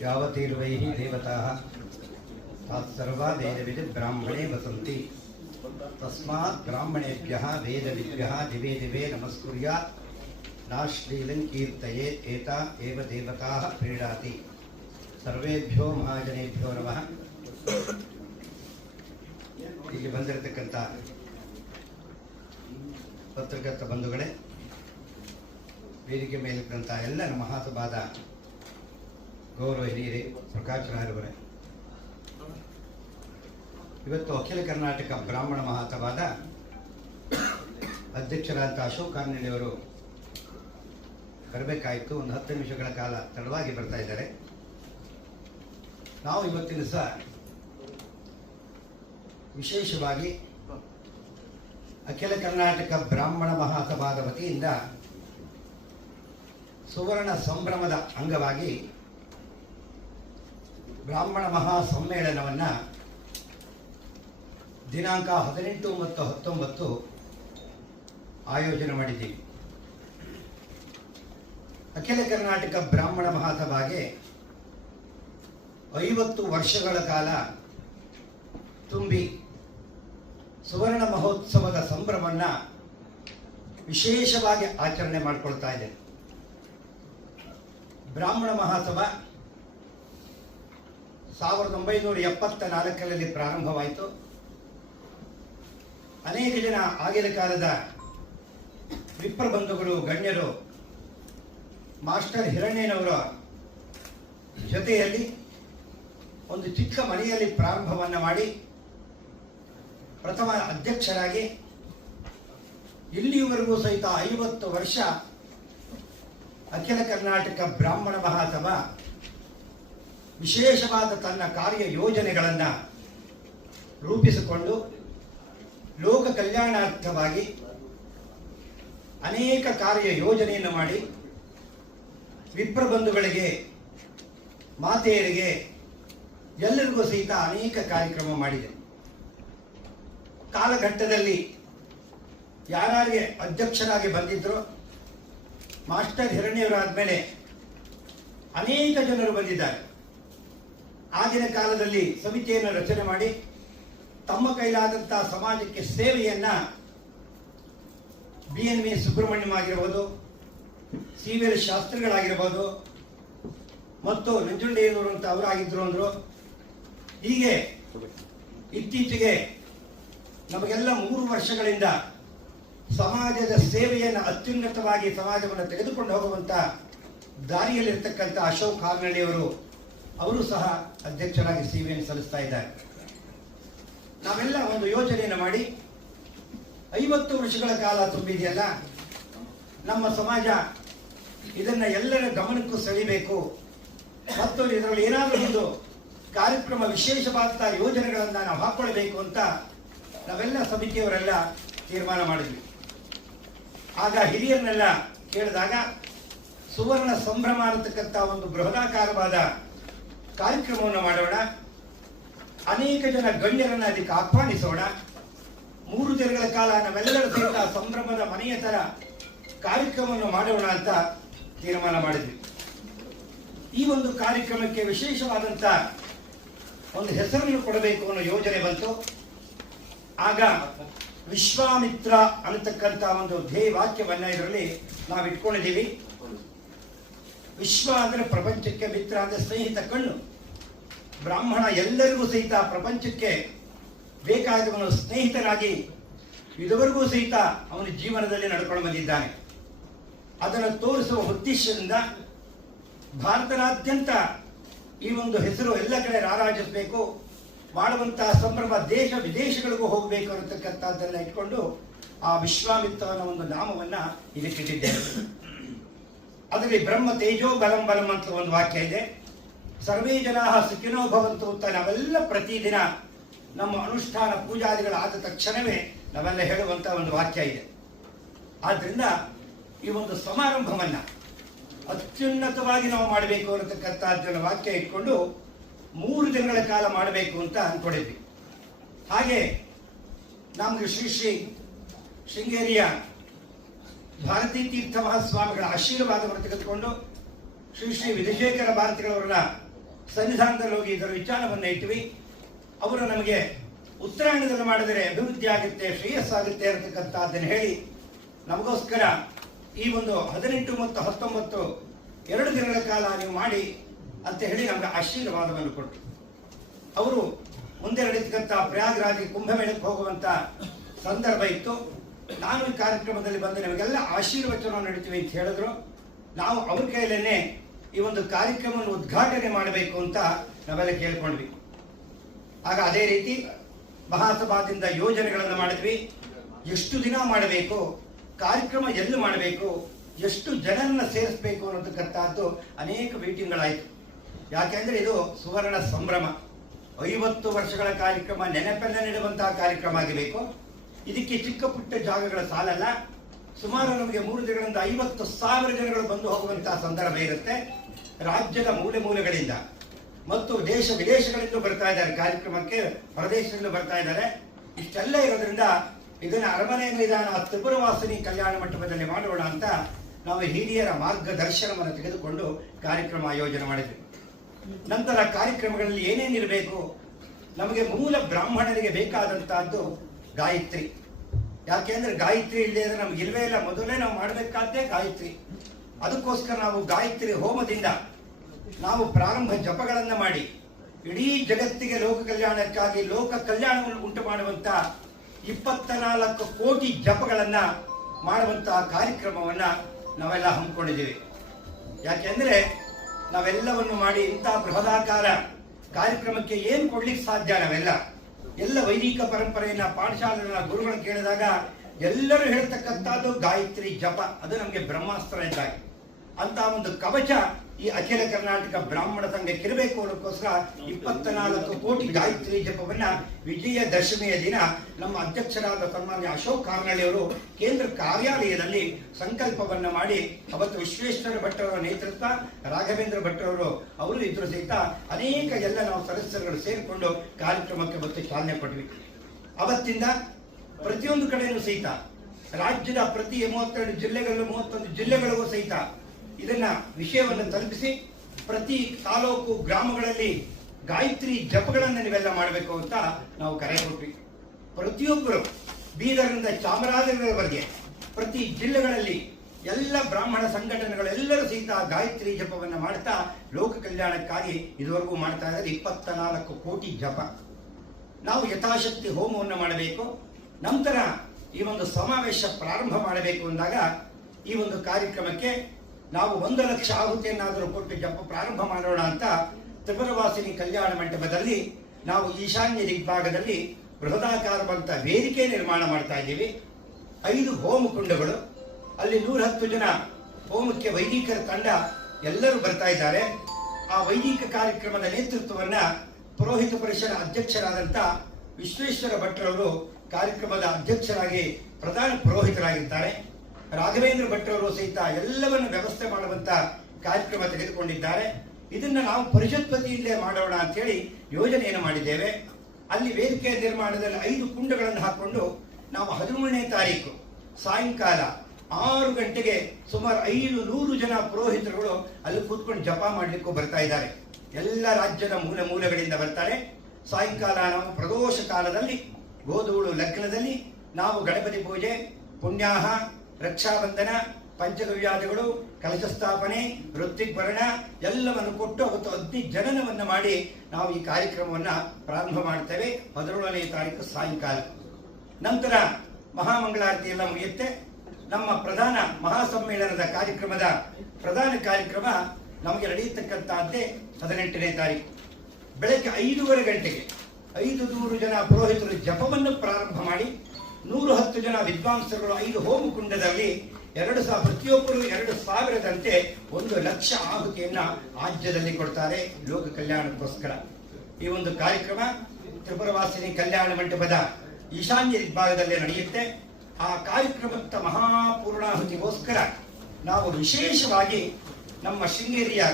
ಯಾವತೀರ್ವೈಃ ದೇವತಾಃ ತಾತ್ಸರ್ವಾ ವೇದವಿದ್ ಬ್ರಾಹ್ಮಣೇ ವಸಂತಿ ತಸ್ಮಾತ್ ಬ್ರಾಹ್ಮಣೇಭ್ಯಃ ವೇದವಿದ್ಯಃ ದಿವೇ ದಿವೇ ನಮಸ್ಕುರ್ಯಾತ್ ನಾಶ್ಲೀಲಂ ಕೀರ್ತಯೇ ಏತಾ ಏವ ದೇವತಾಃ ಕ್ರೀಡಾತಿ ಸರ್ವೇಭ್ಯೋ ಮಹಾಜನೇಭ್ಯೋ ನಮಃ ಇಲ್ಲಿ ಬಂದಿರತಕ್ಕಂಥ ಪತ್ರಕರ್ತ ಬಂಧುಗಳೇ, ವೇದಿಕೆ ಮೇಲಿದ್ದಂಥ ಎಲ್ಲರ ಮಹಾಸಭಾದ ಗೌರವ ಹಿರಿಯರೇ ಪ್ರಕಾಶರಾಯರವರೇ ಇವತ್ತು ಅಖಿಲ ಕರ್ನಾಟಕ ಬ್ರಾಹ್ಮಣ ಮಹಾಸಭಾದ ಅಧ್ಯಕ್ಷರಾದಂಥ ಅಶೋಕ್ ಕಾರ್ನಳ್ಳಿಯವರು ಬರಬೇಕಾಯಿತು. ಒಂದು ಹತ್ತು ನಿಮಿಷಗಳ ಕಾಲ ತಡವಾಗಿ ಬರ್ತಾ ಇದ್ದಾರೆ. ನಾವು ಇವತ್ತಿನ ಸಹ ವಿಶೇಷವಾಗಿ ಅಖಿಲ ಕರ್ನಾಟಕ ಬ್ರಾಹ್ಮಣ ಮಹಾಸಭಾದ ವತಿಯಿಂದ ಸುವರ್ಣ ಸಂಭ್ರಮದ ಅಂಗವಾಗಿ ಬ್ರಾಹ್ಮಣ ಮಹಾ ಸಮ್ಮೇಳನವನ್ನು ದಿನಾಂಕ ಹದಿನೆಂಟು ಮತ್ತು ಹತ್ತೊಂಬತ್ತು ಆಯೋಜನೆ ಮಾಡಿದ್ದೀವಿ. ಅಖಿಲ ಕರ್ನಾಟಕ ಬ್ರಾಹ್ಮಣ ಮಹಾಸಭಾಗೆ ಐವತ್ತು ವರ್ಷಗಳ ಕಾಲ ತುಂಬಿ ಸುವರ್ಣ ಮಹೋತ್ಸವದ ಸಂಭ್ರಮವನ್ನು ವಿಶೇಷವಾಗಿ ಆಚರಣೆ ಮಾಡಿಕೊಳ್ತಾ ಇದೆ. ಬ್ರಾಹ್ಮಣ ಮಹಾಸಭಾ ಸಾವಿರದ ಒಂಬೈನೂರ ಎಪ್ಪತ್ತ ನಾಲ್ಕರಲ್ಲಿ ಪ್ರಾರಂಭವಾಯಿತು. ಅನೇಕ ಜನ ಆಗಿನ ಕಾಲದ ವಿಪ್ರಬಂಧುಗಳು ಗಣ್ಯರು, ಮಾಸ್ಟರ್ ಹಿರಣ್ಣಯ್ಯನವರ ಜೊತೆಯಲ್ಲಿ ಒಂದು ಚಿಕ್ಕ ಮನೆಯಲ್ಲಿ ಪ್ರಾರಂಭವನ್ನು ಮಾಡಿ ಪ್ರಥಮ ಅಧ್ಯಕ್ಷರಾಗಿ ಇಲ್ಲಿಯವರೆಗೂ ಸಹಿತ ಐವತ್ತು ವರ್ಷ ಅಖಿಲ ಕರ್ನಾಟಕ ಬ್ರಾಹ್ಮಣ ಮಹಾಸಭಾ ವಿಶೇಷವಾದ ತನ್ನ ಕಾರ್ಯ ಯೋಜನೆಗಳನ್ನು ರೂಪಿಸಿಕೊಂಡು ಲೋಕ ಕಲ್ಯಾಣಾರ್ಥವಾಗಿ ಅನೇಕ ಕಾರ್ಯ ಯೋಜನೆಯನ್ನು ಮಾಡಿ ವಿಪ್ರಬಂಧುಗಳಿಗೆ ಮಾತೆಯರಿಗೆ ಎಲ್ಲರಿಗೂ ಸಹಿತ ಅನೇಕ ಕಾರ್ಯಕ್ರಮ ಮಾಡಿದೆ. ಕಾಲಘಟ್ಟದಲ್ಲಿ ಯಾರಿಗೆ ಅಧ್ಯಕ್ಷರಾಗಿ ಬಂದಿದ್ರು, ಮಾಸ್ಟರ್ ಹಿರಣ್ಯವರಾದ್ಮೇಲೆ ಅನೇಕ ಜನರು ಬಂದಿದ್ದಾರೆ. ಆಗಿನ ಕಾಲದಲ್ಲಿ ಸಮಿತಿಯನ್ನು ರಚನೆ ಮಾಡಿ ತಮ್ಮ ಕೈಲಾದಂತಹ ಸಮಾಜಕ್ಕೆ ಸೇವೆಯನ್ನ ಬಿ ಎನ್ ವಿ ಸುಬ್ರಹ್ಮಣ್ಯಂ ಆಗಿರ್ಬೋದು ಸಿ ವಿ ಶಾಸ್ತ್ರಿಗಳಾಗಿರ್ಬೋದು ಮತ್ತು ನಂಜುಂಡಯ್ಯನವರು ಅಂತ ಅವರಾಗಿದ್ರು ಅಂದರು. ಹೀಗೆ ಇತ್ತೀಚೆಗೆ ನಮಗೆಲ್ಲ ಮೂರು ವರ್ಷಗಳಿಂದ ಸಮಾಜದ ಸೇವೆಯನ್ನು ಅತ್ಯುನ್ನತವಾಗಿ ಸಮಾಜವನ್ನು ತೆಗೆದುಕೊಂಡು ಹೋಗುವಂತ ದಾರಿಯಲ್ಲಿರ್ತಕ್ಕಂಥ ಅಶೋಕ್ ಹಾರ್ನಳ್ಳಿಯವರು ಅವರು ಸಹ ಅಧ್ಯಕ್ಷರಾಗಿ ಸೇವೆಯನ್ನು ಸಲ್ಲಿಸ್ತಾ ಇದ್ದಾರೆ. ನಾವೆಲ್ಲ ಒಂದು ಯೋಜನೆಯನ್ನು ಮಾಡಿ, ಐವತ್ತು ವರ್ಷಗಳ ಕಾಲ ತುಂಬಿದೆಯಲ್ಲ, ನಮ್ಮ ಸಮಾಜ ಇದನ್ನ ಎಲ್ಲರ ಗಮನಕ್ಕೂ ಸೆಳಿಬೇಕು. ಮತ್ತು ಇದರಲ್ಲಿ ಏನಾದರೂ ಒಂದು ಕಾರ್ಯಕ್ರಮ ವಿಶೇಷವಾದ ಯೋಜನೆಗಳನ್ನು ನಾವು ಹಾಕೊಳ್ಬೇಕು ಅಂತ ನಾವೆಲ್ಲ ಸಮಿತಿಯವರೆಲ್ಲ ತೀರ್ಮಾನ ಮಾಡಿದ್ವಿ. ಆಗ ಹಿರಿಯರನ್ನೆಲ್ಲ ಕೇಳಿದಾಗ ಸುವರ್ಣ ಸಂಭ್ರಮ ಅನ್ನತಕ್ಕಂಥ ಒಂದು ಬೃಹದಾಕಾರವಾದ ಕಾರ್ಯಕ್ರಮವನ್ನು ಮಾಡೋಣ. ಅನೇಕ ಜನ ಗಣ್ಯರನ್ನ ಅದಕ್ಕೆ ಆಹ್ವಾನಿಸೋಣ. ಮೂರು ದಿನಗಳ ಕಾಲ ನಾವೆಲ್ಲರ ಸಹಿತ ಸಂಭ್ರಮದ ಮನೆಯ ತರ ಕಾರ್ಯಕ್ರಮವನ್ನು ಮಾಡೋಣ ಅಂತ ತೀರ್ಮಾನ ಮಾಡಿದ್ವಿ. ಈ ಒಂದು ಕಾರ್ಯಕ್ರಮಕ್ಕೆ ವಿಶೇಷವಾದಂತ ಒಂದು ಹೆಸರನ್ನು ಕೊಡಬೇಕು ಅನ್ನೋ ಯೋಜನೆ ಬಂತು. ಆಗ ವಿಶ್ವಾಮಿತ್ರ ಅನ್ನತಕ್ಕಂತ ಒಂದು ಧ್ಯೇಯ ವಾಕ್ಯವನ್ನ ಇದರಲ್ಲಿ ನಾವು ಇಟ್ಕೊಂಡಿದ್ದೀವಿ ವಿಶ್ವ ಅಂದ್ರೆ ಪ್ರಪಂಚಕ್ಕೆ ಮಿತ್ರ ಅಂದ್ರೆ ಸ್ನೇಹಿತ ಕಣ್ಣು. ಬ್ರಾಹ್ಮಣ ಎಲ್ಲರಿಗೂ ಸಹಿತ ಪ್ರಪಂಚಕ್ಕೆ ಬೇಕಾದವನು ಸ್ನೇಹಿತನಾಗಿ ಇದುವರೆಗೂ ಸಹಿತ ಅವನ ಜೀವನದಲ್ಲಿ ನಡ್ಕೊಂಡು ಬಂದಿದ್ದಾನೆ. ಅದನ್ನು ತೋರಿಸುವ ಉದ್ದೇಶದಿಂದ ಭಾರತದಾದ್ಯಂತ ಈ ಒಂದು ಹೆಸರು ಎಲ್ಲ ಕಡೆ ರಾರಾಜಿಸಬೇಕು. ಮಾಡುವಂತಹ ಸಂಭ್ರಮ ದೇಶ ವಿದೇಶಗಳಿಗೂ ಹೋಗಬೇಕು ಅನ್ನತಕ್ಕಂಥದ್ದನ್ನ ಇಟ್ಕೊಂಡು ಆ ವಿಶ್ವಾಮಿತ್ರನ ಒಂದು ನಾಮವನ್ನ ಇದಕ್ಕಿಟ್ಟಿದ್ದೇವೆ ಅದರಲ್ಲಿ ಬ್ರಹ್ಮ ತೇಜೋ ಬಲಂ ಬಲಂ ಅಂತ ಒಂದು ವಾಕ್ಯ ಇದೆ. ಸರ್ವೇ ಜನಾ ಸುಖಿನೋ ಭವಂತು ಅಂತ ನಾವೆಲ್ಲ ಪ್ರತಿದಿನ ನಮ್ಮ ಅನುಷ್ಠಾನ ಪೂಜಾದಿಗಳಾದ ತಕ್ಷಣವೇ ನಾವೆಲ್ಲ ಹೇಳುವಂತ ಒಂದು ವಾಕ್ಯ ಇದೆ. ಆದ್ದರಿಂದ ಈ ಒಂದು ಸಮಾರಂಭವನ್ನ ಅತ್ಯುನ್ನತವಾಗಿ ನಾವು ಮಾಡಬೇಕು ಅನ್ನತಕ್ಕಂಥದ್ದನ್ನ ವಾಕ್ಯ ಇಟ್ಕೊಂಡು ಮೂರು ದಿನಗಳ ಕಾಲ ಮಾಡಬೇಕು ಅಂತ ಅಂದ್ಕೊಂಡಿದ್ವಿ ಹಾಗೆ ನಮ್ಗೆ ಶ್ರೀ ಶ್ರೀ ಶೃಂಗೇರಿಯ ಭಾರತೀ ತೀರ್ಥ ಮಹಾಸ್ವಾಮಿಗಳ ಆಶೀರ್ವಾದವನ್ನು ತೆಗೆದುಕೊಂಡು ಶ್ರೀ ಶ್ರೀ ವಿಧುಶೇಖರ ಭಾರತಿಗಳವರನ್ನ ಸನ್ನಿಧಾನದಲ್ಲಿ ಹೋಗಿ ಇದರ ವಿಚಾರವನ್ನು ಇಟ್ವಿ ಅವರು ನಮಗೆ ಉತ್ತರಾಯಣದಲ್ಲಿ ಮಾಡಿದರೆ ಅಭಿವೃದ್ಧಿ ಆಗುತ್ತೆ ಶ್ರೇಯಸ್ಸಾಗುತ್ತೆ ಅಂತಕ್ಕಂಥದ್ದನ್ನು ಹೇಳಿ ನಮಗೋಸ್ಕರ ಈ ಒಂದು ಹದಿನೆಂಟು ಮತ್ತು ಹತ್ತೊಂಬತ್ತು ಎರಡು ದಿನಗಳ ಕಾಲ ನೀವು ಮಾಡಿ ಅಂತ ಹೇಳಿ ನಮಗೆ ಆಶೀರ್ವಾದವನ್ನು ಕೊಟ್ಟರು ಅವರು ಮುಂದೆ ನಡೀತಕ್ಕಂಥ ಪ್ರಯಾಗ್ರಾಜ್ಗೆ ಕುಂಭಮೇಳಕ್ಕೆ ಹೋಗುವಂತ ಸಂದರ್ಭ ಇತ್ತು. ನಾನು ಈ ಕಾರ್ಯಕ್ರಮದಲ್ಲಿ ಬಂದು ನಿಮಗೆಲ್ಲ ಆಶೀರ್ವಚನ ನಡೀತೀವಿ ಅಂತ ಹೇಳಿದ್ರು. ನಾವು ಅವ್ರ ಕೈಯಲ್ಲೇನೆ ಈ ಒಂದು ಕಾರ್ಯಕ್ರಮವನ್ನು ಉದ್ಘಾಟನೆ ಮಾಡಬೇಕು ಅಂತ ನಾವೆಲ್ಲ ಕೇಳ್ಕೊಂಡ್ವಿ. ಆಗ ಅದೇ ರೀತಿ ಮಹಾಸಭಾದಿಂದ ಯೋಜನೆಗಳನ್ನು ಮಾಡಿದ್ವಿ. ಎಷ್ಟು ದಿನ ಮಾಡಬೇಕು, ಕಾರ್ಯಕ್ರಮ ಎಲ್ಲಿ ಮಾಡಬೇಕು, ಎಷ್ಟು ಜನರನ್ನ ಸೇರಿಸಬೇಕು ಅನ್ನೋದಕ್ಕಂತಹದ್ದು ಅನೇಕ ಮೀಟಿಂಗ್ಗಳಾಯಿತು. ಯಾಕೆಂದ್ರೆ ಇದು ಸುವರ್ಣ ಸಂಭ್ರಮ. ಐವತ್ತು ವರ್ಷಗಳ ಕಾರ್ಯಕ್ರಮ, ನೆನಪೆಲ್ಲ ನೀಡುವಂತಹ ಕಾರ್ಯಕ್ರಮ ಆಗಬೇಕು ಇದಕ್ಕೆ ಚಿಕ್ಕ ಪುಟ್ಟ ಜಾಗಗಳ ಸಾಲಲ್ಲ. ಸುಮಾರು ನಮಗೆ ಮೂರು ದಿನಗಳಿಂದ ಐವತ್ತು ಸಾವಿರ ಜನಗಳು ಬಂದು ಹೋಗುವಂತಹ ಸಂದರ್ಭ ಇರುತ್ತೆ. ರಾಜ್ಯದ ಮೂಲೆ ಮೂಲೆಗಳಿಂದ ಮತ್ತು ದೇಶ ವಿದೇಶಗಳಿಂದ ಬರ್ತಾ ಇದ್ದಾರೆ. ಕಾರ್ಯಕ್ರಮಕ್ಕೆ ಪ್ರದೇಶದಿಂದ ಬರ್ತಾ ಇದ್ದಾರೆ. ಇಷ್ಟೆಲ್ಲ ಇರೋದ್ರಿಂದ ಇದನ್ನು ಅರಮನೆ ಮೈದಾನ, ತ್ರಿಪುರವಾಸಿನಿ ಕಲ್ಯಾಣ ಮಂಟಪದಲ್ಲಿ ಮಾಡೋಣ ಅಂತ ನಾವು ಹಿರಿಯರ ಮಾರ್ಗದರ್ಶನವನ್ನು ತೆಗೆದುಕೊಂಡು ಕಾರ್ಯಕ್ರಮ ಆಯೋಜನೆ ಮಾಡಿದ್ವಿ. ನಂತರ ಕಾರ್ಯಕ್ರಮಗಳಲ್ಲಿ ಏನೇನಿರಬೇಕು ನಮಗೆ ಮೂಲ ಬ್ರಾಹ್ಮಣರಿಗೆ ಬೇಕಾದಂತಹದ್ದು ಗಾಯತ್ರಿ. ಯಾಕೆಂದ್ರೆ ಗಾಯತ್ರಿ ಇಲ್ಲದೆ ನಮ್ಗೆ ಇಲ್ವೇ ಇಲ್ಲ. ಮೊದಲೇ ನಾವು ಮಾಡಬೇಕಾದ್ದೇ ಗಾಯತ್ರಿ. ಅದಕ್ಕೋಸ್ಕರ ನಾವು ಗಾಯತ್ರಿ ಹೋಮದಿಂದ ನಾವು ಪ್ರಾರಂಭ ಜಪಗಳನ್ನು ಮಾಡಿ, ಇಡೀ ಜಗತ್ತಿಗೆ ಲೋಕ ಕಲ್ಯಾಣಕ್ಕಾಗಿ ಲೋಕ ಕಲ್ಯಾಣವನ್ನು ಉಂಟು ಮಾಡುವಂತ ಇಪ್ಪತ್ತ ನಾಲ್ಕು ಕೋಟಿ ಜಪಗಳನ್ನ ಮಾಡುವಂತಹ ಕಾರ್ಯಕ್ರಮವನ್ನ ನಾವೆಲ್ಲ ಹಮ್ಮಿಕೊಂಡಿದ್ದೀವಿ. ಯಾಕೆಂದ್ರೆ ನಾವೆಲ್ಲವನ್ನು ಮಾಡಿ ಇಂತಹ ಬೃಹದಾಕಾರ ಕಾರ್ಯಕ್ರಮಕ್ಕೆ ಏನು ಕೊಡ್ಲಿಕ್ಕೆ ಸಾಧ್ಯ ನಾವೆಲ್ಲ? ಎಲ್ಲ ವೈದಿಕ ಪರಂಪರೆಯನ್ನ ಪಾಠಶಾಲೆಗಳ ಗುರುಗಳು ಕೇಳಿದಾಗ ಎಲ್ಲರೂ ಹೇಳ್ತಕ್ಕಂಥದ್ದು ಗಾಯತ್ರಿ ಜಪ. ಅದು ನಮಗೆ ಬ್ರಹ್ಮಾಸ್ತ್ರ ಇದ್ದಾಗ ಅಂತ ಒಂದು ಕವಚ ಈ ಅಖಿಲ ಕರ್ನಾಟಕ ಬ್ರಾಹ್ಮಣ ಸಂಘಕ್ಕೆ ಇರಬೇಕು ಅನ್ನೋಕ್ಕೋಸ್ಕರ ಇಪ್ಪತ್ತ ನಾಲ್ಕು ಕೋಟಿ ಗಾಯತ್ರಿ ಜಪವನ್ನ ವಿಜಯ ದಶಮಿಯ ದಿನ ನಮ್ಮ ಅಧ್ಯಕ್ಷರಾದ ಸನ್ಮಾನ್ಯ ಅಶೋಕ್ ಕಾರ್ನಳ್ಳಿ ಅವರು ಕೇಂದ್ರ ಕಾರ್ಯಾಲಯದಲ್ಲಿ ಸಂಕಲ್ಪವನ್ನ ಮಾಡಿ, ಅವತ್ತು ವಿಶ್ವೇಶ್ವರ ಭಟ್ಟರವರ ನೇತೃತ್ವ, ರಾಘವೇಂದ್ರ ಭಟ್ಟರವರು ಅವರು ಇದ್ರು ಸಹಿತ ಅನೇಕ ಎಲ್ಲ ನಾವು ಸದಸ್ಯರುಗಳು ಸೇರಿಕೊಂಡು ಕಾರ್ಯಕ್ರಮಕ್ಕೆ ಮತ್ತೆ ಚಾಲನೆ ಕೊಟ್ವಿ. ಅವತ್ತಿಂದ ಪ್ರತಿಯೊಂದು ಕಡೆಯೂ ಸಹಿತ, ರಾಜ್ಯದ ಪ್ರತಿ ಮೂವತ್ತೆರಡು ಜಿಲ್ಲೆಗಳಲ್ಲೂ ಮೂವತ್ತೊಂದು ಜಿಲ್ಲೆಗಳಿಗೂ ಸಹಿತ ಇದನ್ನ ವಿಷಯವನ್ನು ತಲುಪಿಸಿ ಪ್ರತಿ ತಾಲೂಕು ಗ್ರಾಮಗಳಲ್ಲಿ ಗಾಯತ್ರಿ ಜಪಗಳನ್ನು ನೀವೆಲ್ಲ ಮಾಡಬೇಕು ಅಂತ ನಾವು ಕರೆ ಕೊಟ್ವಿ. ಪ್ರತಿಯೊಬ್ಬರು ಬೀದರ್ನಿಂದ ಚಾಮರಾಜನಗರವರೆಗೆ ಪ್ರತಿ ಜಿಲ್ಲೆಗಳಲ್ಲಿ ಎಲ್ಲ ಬ್ರಾಹ್ಮಣ ಸಂಘಟನೆಗಳೆಲ್ಲರೂ ಸಹಿತ ಗಾಯತ್ರಿ ಜಪವನ್ನು ಮಾಡ್ತಾ ಲೋಕ ಕಲ್ಯಾಣಕ್ಕಾಗಿ ಇದುವರೆಗೂ ಮಾಡ್ತಾ ಇದ್ದಾರೆ ಇಪ್ಪತ್ತ ನಾಲ್ಕು ಕೋಟಿ ಜಪ. ನಾವು ಯಥಾಶಕ್ತಿ ಹೋಮವನ್ನು ಮಾಡಬೇಕು. ನಂತರ ಈ ಒಂದು ಸಮಾವೇಶ ಪ್ರಾರಂಭ ಮಾಡಬೇಕು ಅಂದಾಗ ಈ ಒಂದು ಕಾರ್ಯಕ್ರಮಕ್ಕೆ ನಾವು ಒಂದು ಲಕ್ಷ ಆಹುತಿಯನ್ನಾದರೂ ಕೊಟ್ಟು ಜಪ ಪ್ರಾರಂಭ ಮಾಡೋಣ ಅಂತ ತ್ರಿಪುರವಾಸಿನಿ ಕಲ್ಯಾಣ ಮಂಟಪದಲ್ಲಿ ನಾವು ಈಶಾನ್ಯ ದಿಗ್ಭಾಗದಲ್ಲಿ ಬೃಹದಾಕಾರವಂತ ವೇದಿಕೆ ನಿರ್ಮಾಣ ಮಾಡ್ತಾ ಇದ್ದೀವಿ. ಐದು ಹೋಮಕುಂಡಗಳು ಅಲ್ಲಿ ನೂರ ಹತ್ತು ಜನ ಹೋಮಕ್ಕೆ ವೈದಿಕರ ತಂಡ ಎಲ್ಲರೂ ಬರ್ತಾ ಇದ್ದಾರೆ. ಆ ವೈದಿಕ ಕಾರ್ಯಕ್ರಮದ ನೇತೃತ್ವವನ್ನ ಪುರೋಹಿತ ಪರಿಷದ ಅಧ್ಯಕ್ಷರಾದಂತ ವಿಶ್ವೇಶ್ವರ ಭಟ್ರವರು ಕಾರ್ಯಕ್ರಮದ ಅಧ್ಯಕ್ಷರಾಗಿ ಪ್ರಧಾನ ಪುರೋಹಿತರಾಗಿದ್ದಾರೆ ರಾಘವೇಂದ್ರ ಭಟ್ರವರು ಸಹಿತ ಎಲ್ಲವನ್ನು ವ್ಯವಸ್ಥೆ ಮಾಡುವಂತ ಕಾರ್ಯಕ್ರಮ ತೆಗೆದುಕೊಂಡಿದ್ದಾರೆ. ಇದನ್ನ ನಾವು ಪರಿಷತ್ ವತಿಯಿಂದಲೇ ಮಾಡೋಣ ಅಂತ ಹೇಳಿ ಯೋಜನೆಯನ್ನು ಮಾಡಿದ್ದೇವೆ. ಅಲ್ಲಿ ವೇದಿಕೆ ನಿರ್ಮಾಣದಲ್ಲಿ ಐದು ಕುಂಡಗಳನ್ನು ಹಾಕೊಂಡು ನಾವು ಹದಿಮೂರನೇ ತಾರೀಕು ಸಾಯಂಕಾಲ ಆರು ಗಂಟೆಗೆ ಸುಮಾರು ಐದು ನೂರು ಜನ ಪುರೋಹಿತರುಗಳು ಅಲ್ಲಿ ಕೂತ್ಕೊಂಡು ಜಪ ಮಾಡಲಿಕ್ಕೂ ಬರ್ತಾ ಇದ್ದಾರೆ. ಎಲ್ಲ ರಾಜ್ಯದ ಮೂಲ ಮೂಲೆಗಳಿಂದ ಬರ್ತಾರೆ. ಸಾಯಂಕಾಲ ನಾವು ಪ್ರದೋಷ ಕಾಲದಲ್ಲಿ, ಗೋಧೂಳು ಲಗ್ನದಲ್ಲಿ ನಾವು ಗಣಪತಿ ಪೂಜೆ, ಪುಣ್ಯಾಹ ರಕ್ಷಾಬಂಧನ ಪಂಚಗವ್ಯಾದಿಗಳು ಕಲಶ ಸ್ಥಾಪನೆ ಋತ್ವಿಗ್ವರ್ಣ ಎಲ್ಲವನ್ನು ಕೊಟ್ಟು ಅವತ್ತು ಅಗ್ನಿ ಜನನವನ್ನು ಮಾಡಿ ನಾವು ಈ ಕಾರ್ಯಕ್ರಮವನ್ನು ಪ್ರಾರಂಭ ಮಾಡ್ತೇವೆ. ಹದಿನೇಳನೇ ತಾರೀಕು ಸಾಯಂಕಾಲ. ನಂತರ ಮಹಾಮಂಗಳಾರತಿ ಎಲ್ಲ ಮುಗಿಯುತ್ತೆ. ನಮ್ಮ ಪ್ರಧಾನ ಮಹಾಸಮ್ಮೇಳನದ ಕಾರ್ಯಕ್ರಮದ ಪ್ರಧಾನ ಕಾರ್ಯಕ್ರಮ ನಮಗೆ ನಡೆಯತಕ್ಕಂತಹದ್ದೇ ಹದಿನೆಂಟನೇ ತಾರೀಕು. ಬೆಳಗ್ಗೆ ಐದೂವರೆ ಗಂಟೆಗೆ ಐದು ನೂರು ಜನ ಪುರೋಹಿತರು ಜಪವನ್ನು ಪ್ರಾರಂಭ ಮಾಡಿ ನೂರು ಹತ್ತು ಜನ ವಿದ್ವಾಂಸರುಗಳು ಐದು ಹೋಮಕುಂಡದಲ್ಲಿ ಎರಡು ಸಾವಿರ ಪ್ರತಿಯೊಬ್ಬರು ಎರಡು ಸಾವಿರದಂತೆ ಒಂದು ಲಕ್ಷ ಆಹುತಿಯನ್ನ ರಾಜ್ಯದಲ್ಲಿ ಕೊಡ್ತಾರೆ ಲೋಕ ಕಲ್ಯಾಣಕ್ಕೋಸ್ಕರ. ಈ ಒಂದು ಕಾರ್ಯಕ್ರಮ ತ್ರಿಪುರವಾಸಿನಿ ಕಲ್ಯಾಣ ಮಂಟಪದ ಈಶಾನ್ಯ ವಿಭಾಗದಲ್ಲಿ ನಡೆಯುತ್ತೆ. ಆ ಕಾರ್ಯಕ್ರಮದ ಮಹಾಪೂರ್ಣಾಹುತಿಗೋಸ್ಕರ ನಾವು ವಿಶೇಷವಾಗಿ ನಮ್ಮ ಶೃಂಗೇರಿಯ